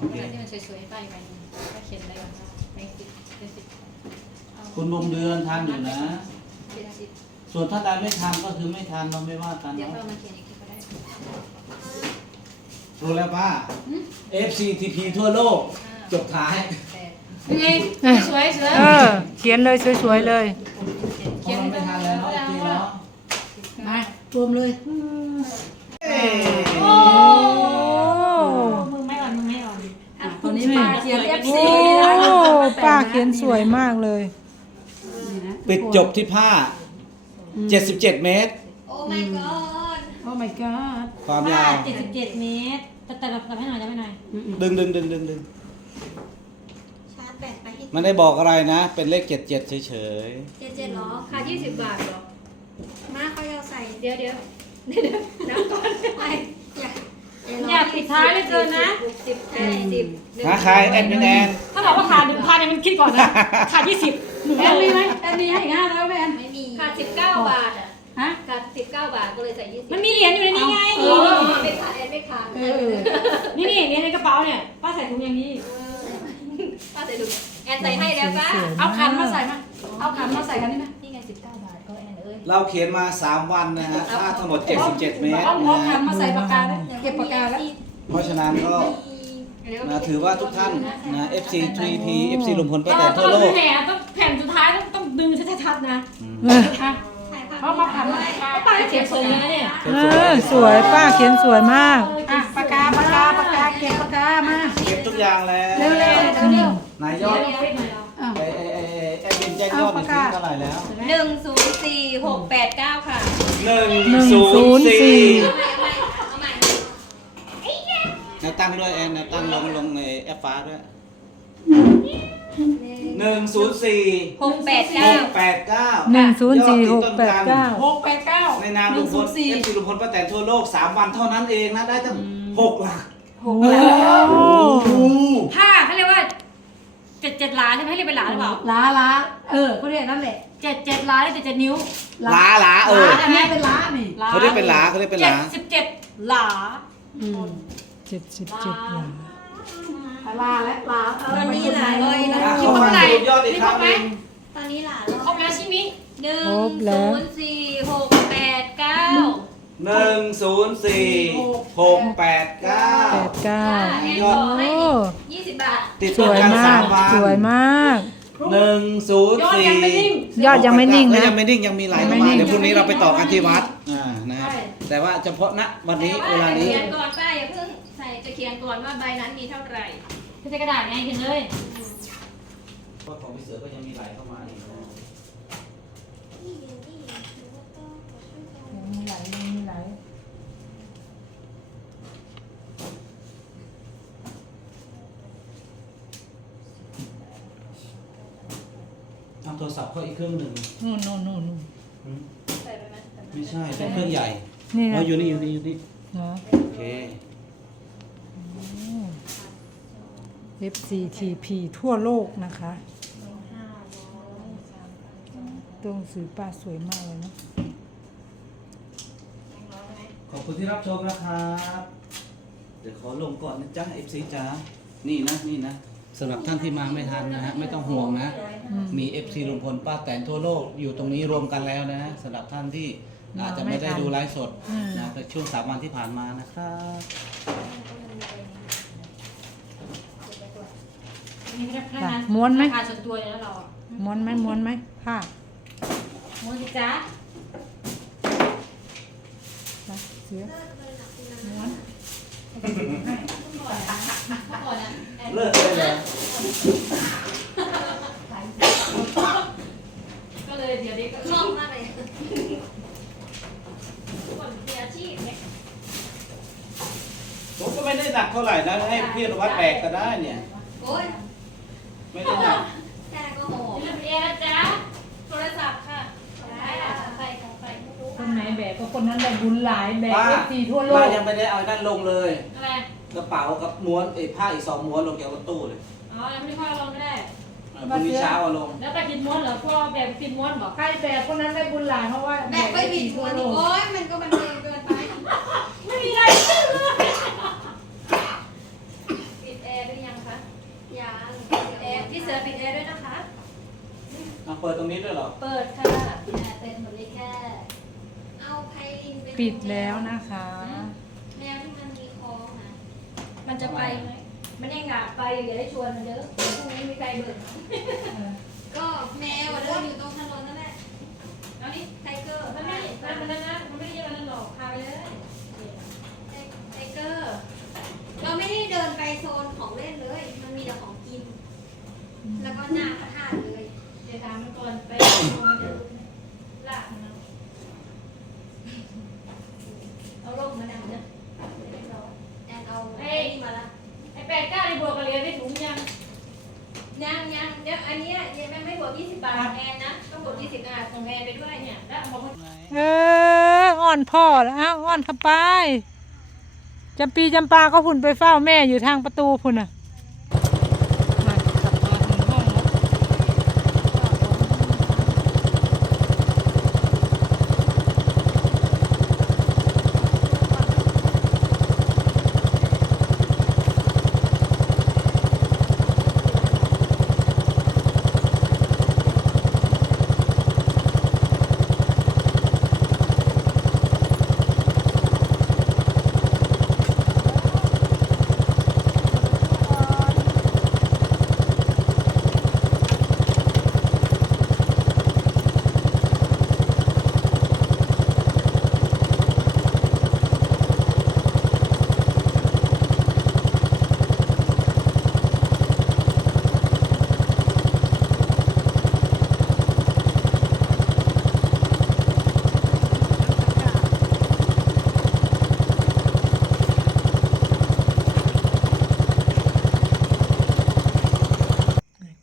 กระดาษที่มันสวยๆป้ายไปก็เขียนอะไรกันเป็นสิบเป็นสิบเอาคุณวงเดือนทานอยู่นะสิบสิบส่วนถ้าใดไม่ทานก็คือไม่ทานเราไม่ว่ากันเดี๋ยวเนาะเรามาเขียนอีกทีก็ได้รู้แล้วป้าหืม FCTP ทั่วโลกจบท้าย แปดยังไงสวยสวยเออ เขียนเลยสวยๆเลยเพราะเราไม่ทานแล้วเนาะจริงเนาะ มารวมเลย เอ้ย โอ้มือไม่อ่อนมือไม่อ่อน อะ ตอ นนี้มาเขียนโอ้ FC ป้าเขียนสวยมากเลย ปิดจบที่ผ้า 77 เมตร โอ้ my god โอ้ my god ความยาวเจ็ดสิบเจ็ดเมตร แต่แต่เราให้หน่อยจะไม่หน่อยดึงดึงดึงดึงดึงชาร์จแบตไปให้มันได้บอกอะไรนะ เป็นเลข 77 เฉยเจ็ดเจ็ดเหรอค่ายี่สิบบาทเหรอมาเขาจะใส่ เดี๋ยวเดี๋ยวเดี๋ยวเดี๋ยวน้ำก่อนไปอย่าอย่าปิดท้ายเลยเกินนะหกสิบแปดสิบๆหาใครแอดมินแอน ถ้าบอกว่าขาดหนึ่งพันเนี่ยมันคิดก่อนนะขาดยี่สิบหนูแอนมีไหมแอนมีให้อีกห้าร้อยไหมแอนไม่มีขาดสิบเก้าบาทอะฮะขาดสิบเก้าบาทก็เลยใส่ยี่สิบมันมีเหรียญอยู่ในนี้ไงเออไม่ขาดแอนไม่ขาดเออนี่นี่เหรียญในกระเป๋าเนี่ยป้าใส่ถุงอย่างนี้ ป้าใส่ถุงแอนใส่ให้แล้วป้าเอาขันมาใส่มาเอาขันมาใส่กันนี่ไหมนี่ไงสิบเก้าบาทก็แอน เอ้ยเราเขียนมา 3 วันนะฮะค่าทั้งหมด 77 เมตรเอาหัวนะขัฮะนมาใส่ปากกาแล้วเก็บปากกาแล้ว เพราะฉะนั้นก็นะถือว่าทุกท่านนะ FC 3P FC ลุงพลป้าแตนตทั่อวนโลกแหนต้องแผ่นสุดท้ายต้องต้องดึงชัดๆนะเอออะเพราะมาขันมาป้าเขียนสวยเลยนะเนี่ยเขียนเอสวยอสวยป้าเขียนสวยมาก อะปากกาปากกาปากกาเก็บปากกามาเก็บทุกอย่างแล้วเร็วๆเร็วๆเร็วนายยเดี๋ยวอด เแอดมินแจ้งยอดหน่อยสิเท่าไหร่แล้วหนึ่งศูนย์สี่หกแปดเก้าค่ะหนึ่งหนึ่งศูศูนนย์ย์สี่สี่เอาใหม่เอาใหม่เอาใหม่แนวตั้งด้วยแอนแนวตั้งลงลงในแอปฟ้าด้วยหนึ่งศูนย์สี่หกแปดหเก้ากแปดเก้าหนึ่งศูนย์สี่หกแปดเก้าหกแปดเก้าในนามหลุนึ่งงพศูลนย์สี่เอฟซีลุงพลป้าแตนทั่วโลกสามวันเท่านั้นเองนะได้ตั้งหกหลักหกโอ้แล้วโอ้โหผ้าเขาเรียกว่า เจ็ดเจ็ดล้านใช่ไหมให้เรียกเป็นล้านหรือเปล่าล้าล้าเออเขาเรียกนั่นแหละเจ็ดเจ็ดล้านเจ็ดเจ็ดนิ้วหลาหลาเออล้าอันนี้เป็นล้านี่ เขาเรียกเป็นหลาเขาเรียกเป็นหลาจ็ดสิบเจ็ดหลาเจ็ดสิบเจ็ดหลังลาและล้าเออตอนนี้หลายร้อยนะอะเข้ามาดูยอดอีกครั้งหนึ่งตอนนี้หลายครบแล้วใช่ไหมหนึ่งศูนย์สี่หกแปดเก้าหนึ่งศูนย์สี่หกแปดเก้าแปดเก้าแอน บอกให้อีกยี่สิบบาทติดสต่อวยกันมาสากมวันสวยมาก หนึ่งศูนย์ยอดสี่ยังไม่นิ่ง ยอดยังไม่นิ่งนะและยังไม่นิ่งยังมีไหลเข้ายังไม่มานิ่ง เดี๋ยวพรุ่งนี้เราไปต่อกันที่วัดอ่านะครับใช่แต่ว่าเฉพาะณวันนี้แต่เวลานี้เขียนก่อนป้าอย่าเพิ่งใส่จะเขียนก่อนว่าใบนั้นมีเท่าไหร่ใช้กระดาษไงเขียนเลยก็ของพี่เสือก็ยังมีไหลเข้ามาอีกนะ มีไหลมีไหล เอาโทร ศัพท์เข้าอีกเครื่องหนึ่งนู่นนู่นนู่นนู่นอืมใส่ไปไหมไม่ใช่เป็นเครื่องใหญ่นี่อ๋นะออยู่นี่อยู่นี่อยู่นี่เนาะโอเค FCTP ทั่วโลกนะคะ ตัวหนังสือป้าสวยมากเลยเนาะขอบคุณที่รับชมนะครับ เดี๋ยวขอลงก่อนนะจ๊ะ FC จ๋านี่นะ นี่นะ สำหรับท่านที่มาไม่ทันนะฮะไม่ต้องห่วงนะ มี FC ลุงพลป้าแตนทั่วโลกอยู่ตรงนี้รวมกันแล้วนะสำหรับท่านที่อาจจะไม่ได้ดูไลฟ์สดนะในช่วงสามวันที่ผ่านมานะครับนี่ไม่ได้แค่นั้นม้วนไหมราคาส่วนตัวเลยนะเราอะม้วนไหมม้วนไหมผ้าม้วนสิจ๊ะไปเสือก่อนนะแอนเลิกเลยเหรอ ก็เลยเดี๋ยวนี้ก็คล่องมากเลยคนมีอาชีพเนี่ยผมก็ไม่ได้หนักเท่าไหร่นะให้พี่อนุวัฒน์แบกก็ได้เนี่ย โอ้ยไม่ได้หนักแค่ก็โหเรียบเรียนนะจ๊ะโทรศัพท์ค่ะได้ค่ะใครของใครไม่รู้คนไหนแบกก็คนนั้นได้บุญหลายแบกป้า FT ทั่วโลป้ากยังไม่ได้เอานั่นลงเลย อะไรกระเป๋ากับม้วนไอ้ผ้าอีกสองม้วนลงจากรถตู้เลย อ๋อยังไม่ได้พ่อลงก็ได้ เออพรุ่งนี้เช้าเอาลงแล้วไปกินม้วนเหรอพ่อแบบกินม้วนบอกใครแบกคนนั้นได้บุญหลายเพราะว่าแบกไม่ผิดหัวนี่โอ้ยมันก็บันเทิงเกินไปไม่มีอะไรปิดแอร์หรือยังคะยังแอร์พี่เสือปิดแอร์ด้วยนะคะอะเปิดตรงนี้ด้วยเหรอ เปิดค่ะเต็มหมดเลยแค่เอาไพลินไปปิดแล้วนะคะ แมวที่มันมีคล้องนะมันจะไปไหม มันยังอยากไปอย่าได้ชวนมันเด้อพรุ่งนี้มีใครเบิกก็แมวอะเดินอยู่ตรงถนนนั่นแหละแล้วนี่ไทเกอร์มันไม่มันมันนั่นนะมันไม่เยอะมันนั่นหรอกพาไปเลยไทเกอร์ เราไม่ได้เดินไปโซนของเล่นเลย มันมีแต่ของกิน แล้วก็หน้าพระธาตุเลย เดี๋ยวถามมันก่อนไปโซนมันจะลากมันเอาเอาลงมาดังนะไม่ได้รอแอนเอาไอ้นี่มาละ ไอ้แปดเก้าในบวกกับเหรียญได้ถุงยัง ยังยังเดี๋ยว อันเนี้ยยังไม่ไม่บวก20 บาทของแอนนะ ต้องบวก20บาทของแอนไปด้วยเนี่ย แล้วบอกว่าเอออ่อนพ่อแล้วอ้าวอ่อนเข้าไปจำปีจำปาก็พุ่นไปเฝ้าแม่อยู่ทางประตูพุ่นน่ะ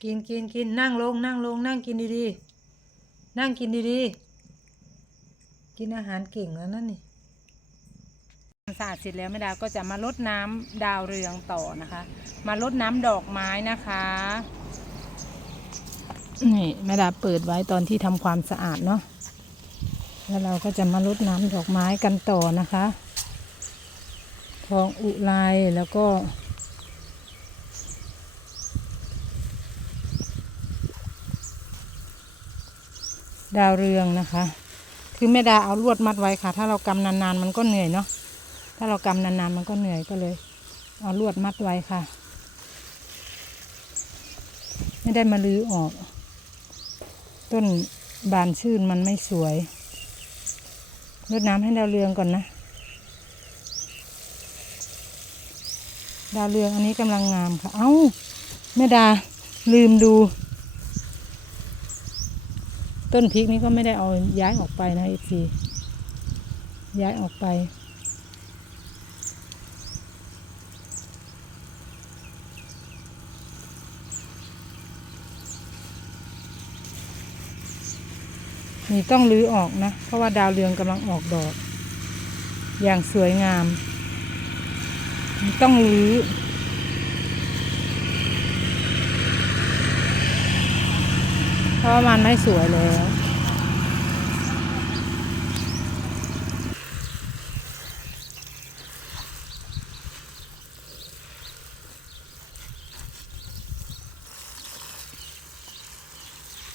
กินกินกินนั่งลงนั่งลงนั่งกินดีๆ นั่งกินดีๆ กินอาหารเก่งแล้วนั่นนี่สะอาดเสร็จแล้วแม่ดาก็จะมาลดน้ำดาวเรืองต่อนะคะ มาลดน้ำดอกไม้นะคะนี่แม่ดาเปิดไว้ตอนที่ทำความสะอาดเนาะแล้วเราก็จะมาลดน้ำดอกไม้กันต่อนะคะทองอุไรแล้วก็ ดาวเรืองนะคะ คือแม่ดาเอาลวดมัดไว้ค่ะ ถ้าเรากำนานๆมันก็เหนื่อยเนาะถ้าเรากำนานๆมันก็เหนื่อยก็เลย เอาลวดมัดไว้ค่ะ ไม่ได้มาลื้อออก ต้นบานชื่นมันไม่สวยรดน้ำให้ดาวเรืองก่อนนะ ดาวเรืองอันนี้กำลังงามค่ะ เอ้าแม่ดาลืมดู ต้นพริกนี้ก็ไม่ได้เอาย้ายออกไปนะอีทีย้ายออกไป นี่ต้องรื้อออกนะ เพราะว่าดาวเรืองกำลังออกดอก อย่างสวยงามมีต้องรื้อ เพ ราะมันไม่สวยแล้ว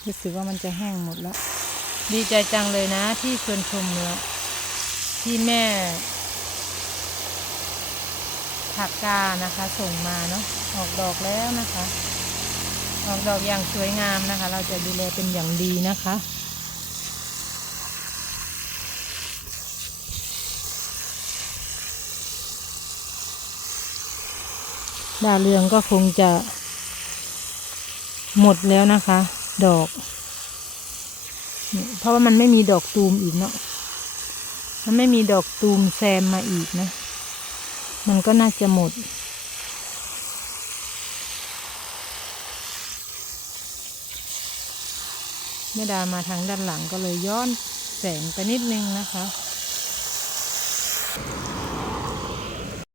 รู้สึกว่ามันจะแห้งหมดแล้ว ดีใจจังเลยนะที่ชวนชมแล้วที่แม่ผักกานะคะส่งมาเนาะออกดอกแล้วนะคะ ออกดอกอย่างสวยงามนะคะ เราจะดูแลเป็นอย่างดีนะคะ ดาวเรืองก็คงจะหมดแล้วนะคะ ดอกนี่เพราะว่ามันไม่มีดอกตูมอีกเนาะมันไม่มีดอกตูมแซมมาอีกนะ มันก็น่าจะหมด แม่ดามาทางด้านหลังก็เลยย้อนแสงไปนิดนึงนะคะ